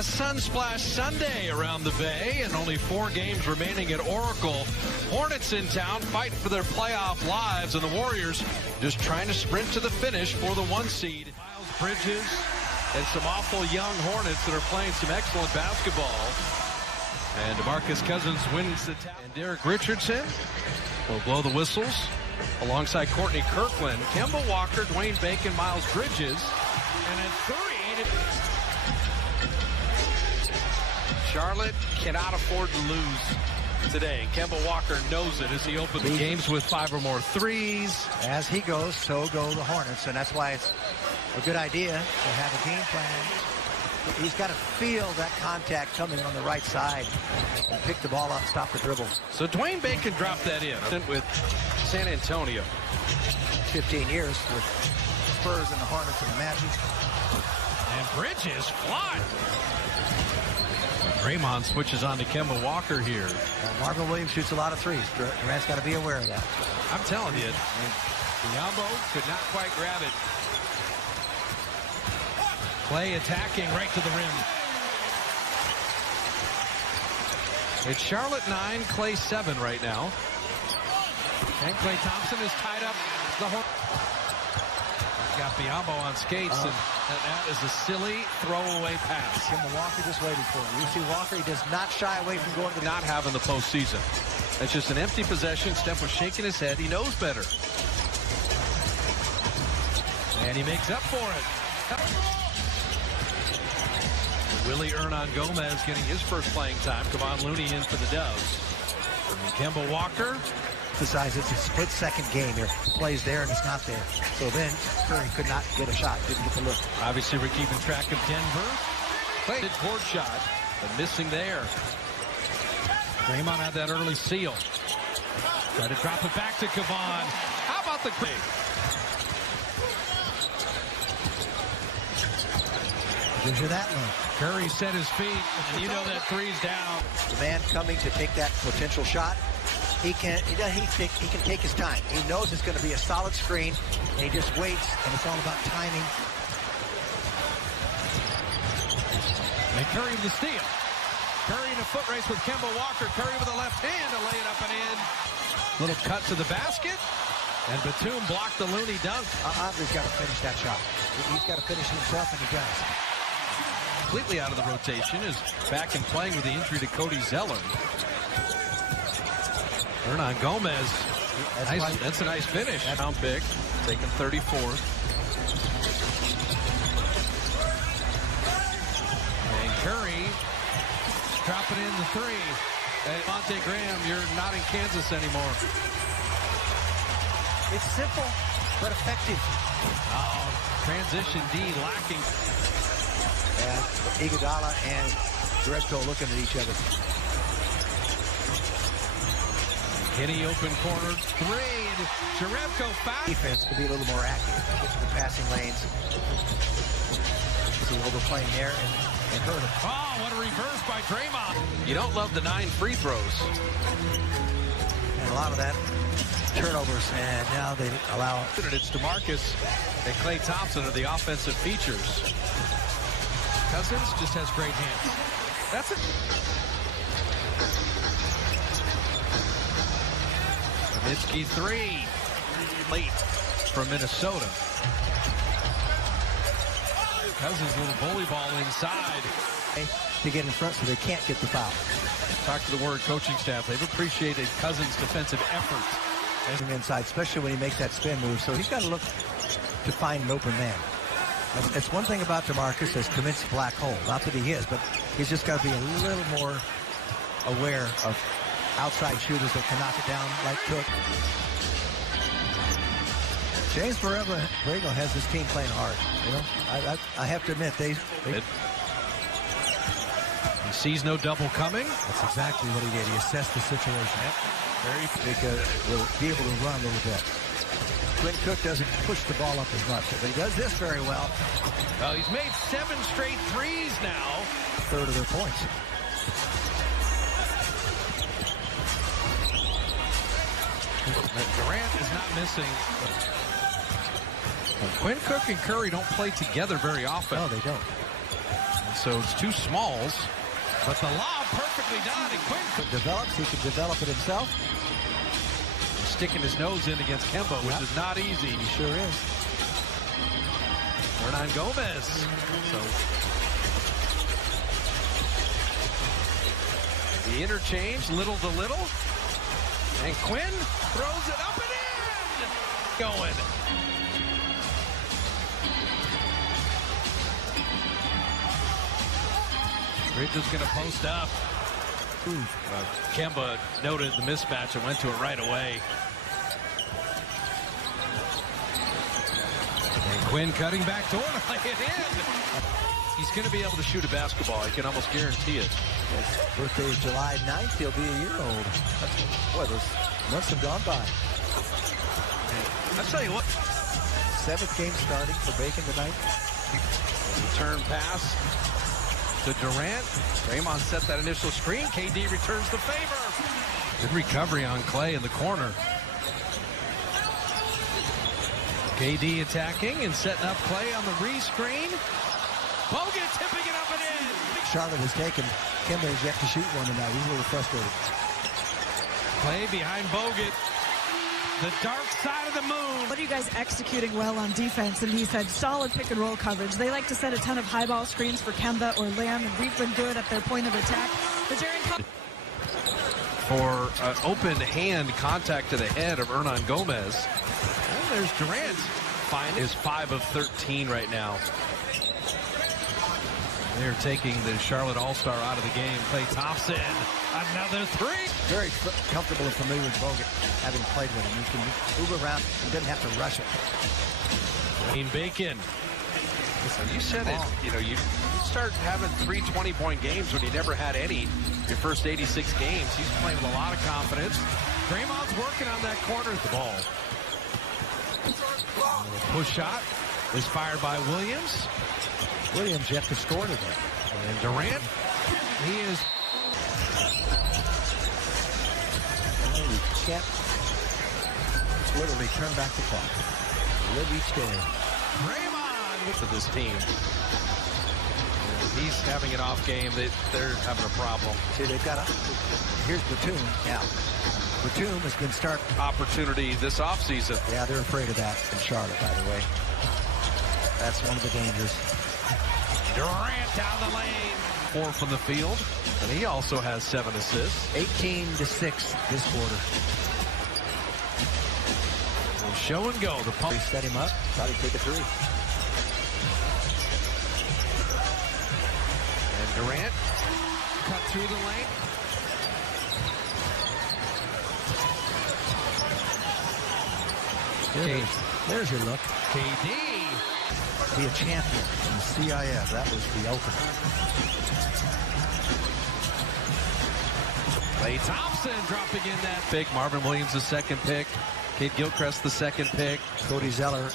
A Sunsplash Sunday around the Bay, and only 4 games remaining at Oracle. Hornets in town fighting for their playoff lives, and the Warriors just trying to sprint to the finish for the 1 seed. Miles Bridges and some awful young Hornets that are playing some excellent basketball. And DeMarcus Cousins wins the tap. And Derek Richardson will blow the whistles alongside Courtney Kirkland, Kemba Walker, Dwayne Bacon, Miles Bridges. And at 3, Charlotte cannot afford to lose today. Kemba Walker knows it as he opens the games with 5 or more threes. As he goes, so go the Hornets, and that's why it's a good idea to have a game plan. He's got to feel that contact coming on the right side and pick the ball up, stop the dribble. So Dwayne Bacon dropped that in with San Antonio. 15 years with Spurs and the Hornets and the Magic. And Bridges fly. Draymond switches on to Kemba Walker here. Marvin Williams shoots a lot of threes. Durant's got to be aware of that. I'm telling you, Diallo could not quite grab it. Clay attacking right to the rim. It's Charlotte 9, Clay 7 right now. And Klay Thompson is tied up the Hornets. Got Biombo on skates, and that is a silly throwaway pass. Kemba Walker just waiting for him. You see Walker, he does not shy away from going to the... Not having the postseason. That's just an empty possession. Steph was shaking his head. He knows better. And he makes up for it. Willie Hernan-Gomez getting his first playing time. Kevon Looney in for the Dubs. And Kemba Walker. Emphasize it's a split-second game here. Plays there and it's not there. So then Curry could not get a shot. Didn't get the look. Obviously, we're keeping track of Denver. Played court shot, but missing there. Draymond had that early seal. Try to drop it back to Kevon. How about the Curry? Gives you that look. Curry set his feet, and you know that three's down. The man coming to take that potential shot. He can take his time. He knows it's going to be a solid screen, and he just waits, and it's all about timing. And Curry with the steal. Curry in a foot race with Kemba Walker. Curry with the left hand to lay it up and in. Little cut to the basket, and Batum blocked the Looney dunk. He's got to finish that shot. He's got to finish it himself, and he does. Completely out of the rotation, is back and playing with the injury to Cody Zeller. Hernan-Gomez, that's a nice finish. Down big, taking 34th. And Curry dropping in the 3. Hey, Monte Graham, you're not in Kansas anymore. It's simple, but effective. Oh, transition D lacking. And Iguodala and Jerebko looking at each other. Kenny open corner 3. Jerebko foul. Defense to be a little more active. Get to the passing lanes. See overplaying there and hurt him. Oh, what a reverse by Draymond. You don't love the 9 free throws. And a lot of that turnovers, and now they allow... It's DeMarcus and Klay Thompson are the offensive features. Cousins just has great hands. That's it. Nowitzki 3. Late from Minnesota. Cousins a little bully ball inside. To get in front so they can't get the foul. Talk to the Warrior coaching staff. They've appreciated Cousins' defensive effort. Inside, especially when he makes that spin move. So he's got to look to find an open man. It's one thing about DeMarcus as commits black hole. Not that he is, but he's just got to be a little more aware of outside shooters that can knock it down like Cook. James Borrego has his team playing hard. You know, I have to admit they he sees no double coming. That's exactly what he did. He assessed the situation. Yep. Will be able to run a little bit. Quinn Cook doesn't push the ball up as much, but he does this very well. Well, he's made 7 straight threes now. Third of their points. Durant is not missing. Quinn Cook and Curry don't play together very often. No, they don't. so it's two smalls. But the lob perfectly done, and Quinn Develops, he can develop it himself. sticking his nose in against Kemba, which is not easy. He sure is. Hernan Gomez. So the interchange, little to little. And Quinn throws it up and in. Going. Ridge is going to post up. Kemba noted the mismatch and went to it right away. And Quinn cutting back door to lay it in. He's going to be able to shoot a basketball. I can almost guarantee it. His birthday is July 9th. He'll be a year old. Boy, those months have gone by. I'll tell you what. 7th game starting for Bacon tonight. Return pass to Durant. Draymond set that initial screen. KD returns the favor. Good recovery on Clay in the corner. KD attacking and setting up Clay on the re-screen. Bogut tipping it up and in. Charlotte has taken. Kemba has yet to shoot one tonight. He's a little frustrated. Clay behind Bogut. The dark side of the moon. What are you guys executing well on defense? And he said solid pick and roll coverage. They like to set a ton of high ball screens for Kemba or Lamb, and we've been good at their point of attack. But for open hand contact to the head of Hernan Gomez. And there's Durant. Fine is 5 of 13 right now. They're taking the Charlotte All-Star out of the game. Klay Thompson, another three. Very comfortable and familiar with Bogut, having played with him. He can move around and doesn't have to rush it. Wayne Bacon. Listen, you said it. You know, you start having 3 20-point games when you never had any your first 86 games. He's playing with a lot of confidence. Draymond's working on that corner of the ball. Push shot is fired by Williams. Williams yet to score today. And Durant, he is. You can't literally turn back the clock. Live each day. Draymond to this team. He's having an off game. They're having a problem. See, they've got a. Here's Batum. Yeah. Batum has been starting. Opportunity this offseason. Yeah, they're afraid of that in Charlotte, by the way. That's one of the dangers. Durant down the lane. 4 from the field. And he also has 7 assists. 18-6 this quarter. Well, show and go. The pump. He set him up. Thought he'd take a three. And Durant cut through the lane. There's your look. KD. Be a champion in the CIF. That was the opener. Klay Thompson dropping in that pick. Marvin Williams the second pick. Kate Gilchrist the second pick. Cody Zeller,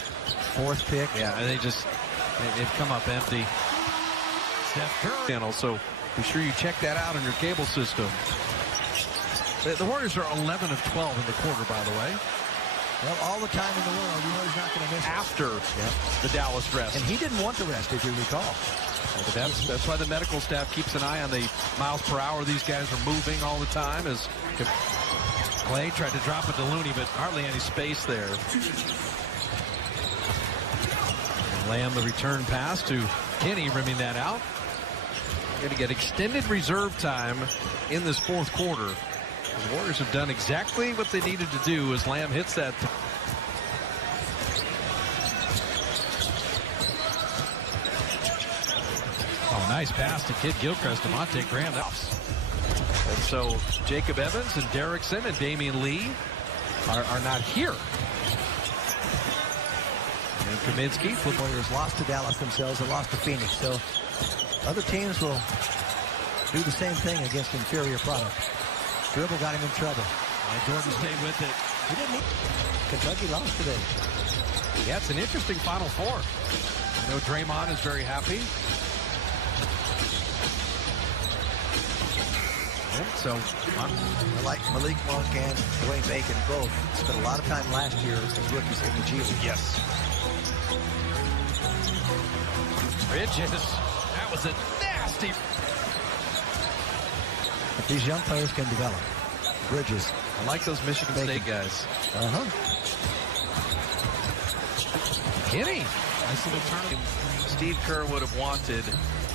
4th pick. Yeah, and they've come up empty. Steph Curry. Channel, so be sure you check that out on your cable system. The Warriors are 11 of 12 in the quarter, by the way. Well, all the time in the world, you know he's not going to miss after the Dallas rest. And he didn't want the rest, if you recall. But that's why the medical staff keeps an eye on the miles per hour these guys are moving all the time. As Clay tried to drop it to Looney, but hardly any space there. Lamb the return pass to Kenny, rimming that out. Going to get extended reserve time in this 4th quarter. The Warriors have done exactly what they needed to do as Lamb hits that. Oh, nice pass to Kid Gilchrist to Monte Graham. And so Jacob Evans and Derrickson and Damian Lee are not here. And Kaminsky. The Warriors lost to Dallas themselves and lost to Phoenix. So other teams will do the same thing against inferior product. Dribble got him in trouble. And Jordan stayed with it. He didn't. Kentucky lost today. Yeah, it's an interesting Final Four. You know, Draymond is very happy. So, I like Malik Monk and Dwayne Bacon both. Spent a lot of time last year as rookies in the G League. Yes. Bridges. That was a nasty Steve. But these young players can develop. Bridges. I like those Michigan State guys. Kenny. Nice little tournament. Steve Kerr would have wanted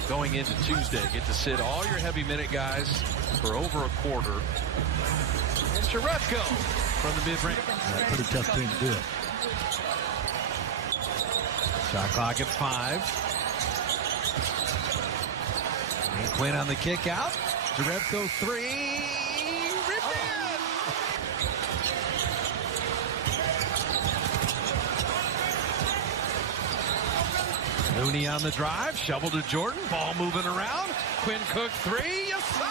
going into Tuesday. Get to sit all your heavy minute guys for over a quarter. And Jerebko from the mid-range. Yeah, pretty tough team to do it. Shot clock at 5. And Quinn on the kick out. Jerebko 3. Looney on the drive, shovel to Jordan, ball moving around. Quinn Cook 3, yes sir!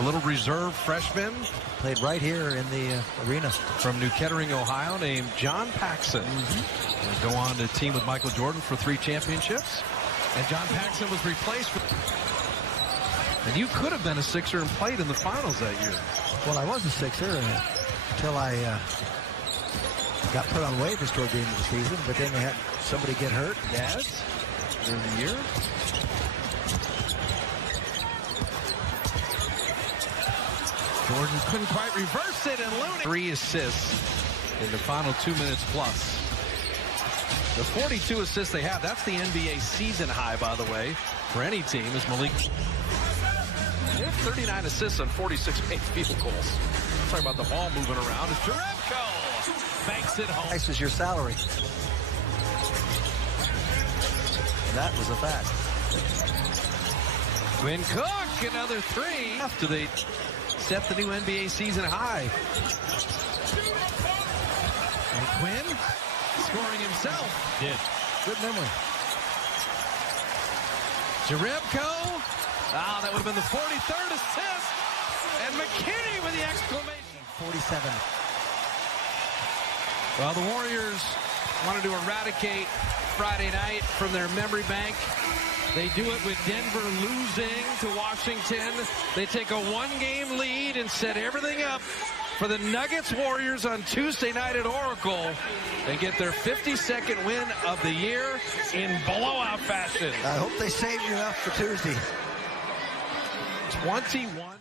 A little reserve freshman. Played right here in the arena. From New Kettering, Ohio, named John Paxson. He'll go on to team with Michael Jordan for 3 championships. And John Paxson was replaced with... And you could have been a Sixer and played in the finals that year. Well, I was a Sixer until I got put on waivers toward the end of the season, but then they had somebody get hurt. Dads during the year. Jordan couldn't quite reverse it, and Looney 3 assists in the final 2 minutes plus. The 42 assists they have, that's the NBA season high, by the way, for any team, is Malik. They have 39 assists on 46 made field goals. Talking about the ball moving around. It's Jerebko. Banks it home. This is your salary. And that was a fact. Quinn Cook, another 3. After they set the new NBA season high. And Quinn scoring himself. Yeah. Good memory. Jerebko. Ah, that would have been the 43rd assist. And McKinney with the exclamation. 47. Well, the Warriors wanted to eradicate Friday night from their memory bank. They do it with Denver losing to Washington. They take a 1-game lead and set everything up for the Nuggets Warriors on Tuesday night at Oracle. They get their 52nd win of the year in blowout fashion. I hope they save you enough for Tuesday. 21.